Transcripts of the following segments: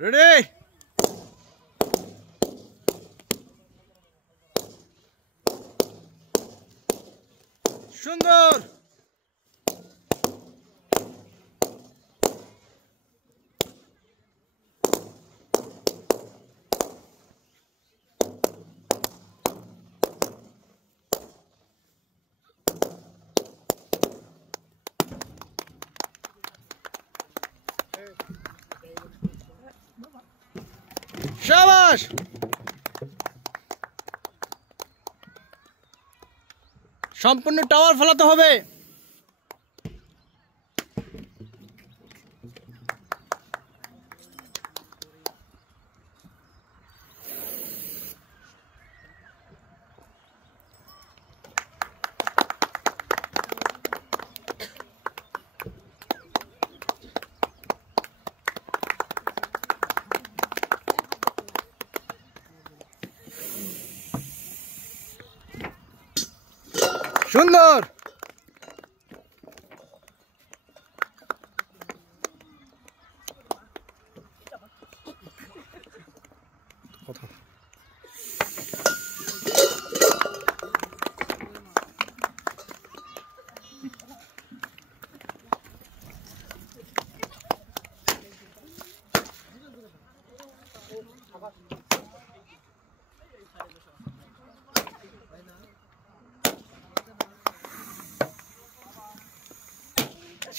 রেডি সুন্দর শাবাশ সম্পূর্ণ টাওয়ার ফেলাতে হবে সুন্দর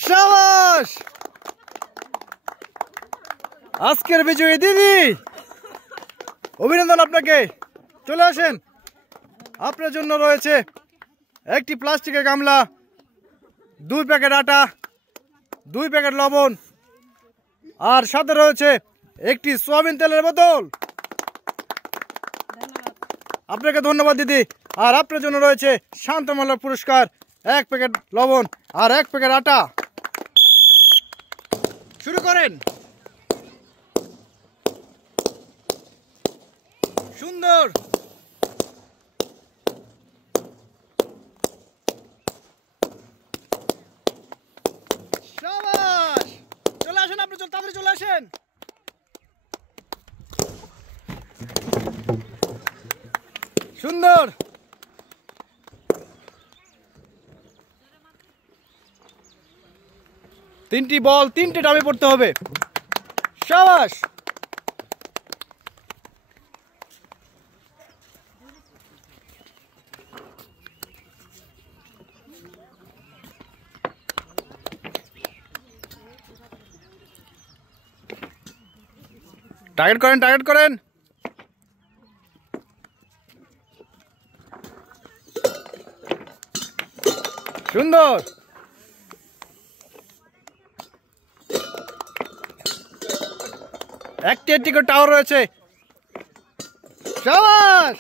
শাবাশ আজকের বিজয়ী দিদি অভিনন্দন আপনাকে চলে আসেন আপনার জন্য রয়েছে একটি প্লাস্টিকের গামলা 2 প্যাকেট আটা 2 প্যাকেট লবণ আর সাথে রয়েছে একটি সয়াবিন তেলের বোতল আপনাকে ধন্যবাদ দিদি আর আপনার জন্য রয়েছে শান্তমালার পুরস্কার 1 প্যাকেট লবণ আর 1 প্যাকেট আটা শুরু করেন সুন্দর শাবাশ চলে আসেন আপনি তাড়াতাড়ি চলে আসেন সুন্দর তিনটি বল তিনটে ডাবে পড়তে হবে শাবাশ টার্গেট করেন সুন্দর একটি করে টাওয়ার রয়েছে শাবাশ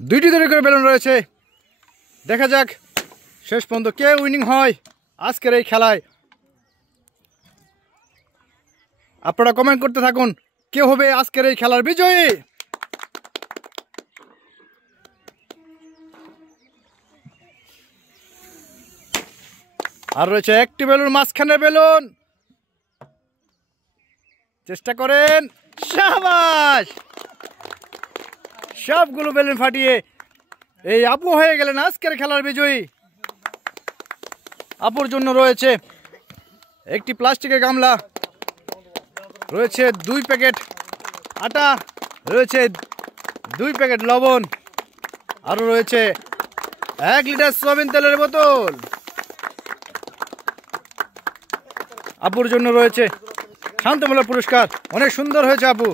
দুইটি তৈরি করে বেলুন রয়েছে দেখা যাক শেষ পর্যন্ত কে উইনিং হয় আজকের এই খেলায় আপনারা কমেন্ট করতে থাকুন কে হবে আজকের এই খেলার বিজয়ী আর রয়েছে একটি বেলুন মাঝখানে বেলুন চেষ্টা করেন শাবাশ সবগুলো বেলুন ফাটিয়ে এই আপু হয়ে গেলেন আজকের খেলার বিজয়ী আপুর জন্য রয়েছে একটি প্লাস্টিকের গামলা রয়েছে 2 প্যাকেট আটা রয়েছে 2 প্যাকেট লবণ আর রয়েছে 1 লিটার সয়াবিন তেলের বোতল আপুর জন্য রয়েছে শান্তমূলক পুরস্কার অনেক সুন্দর হয়েছে আপু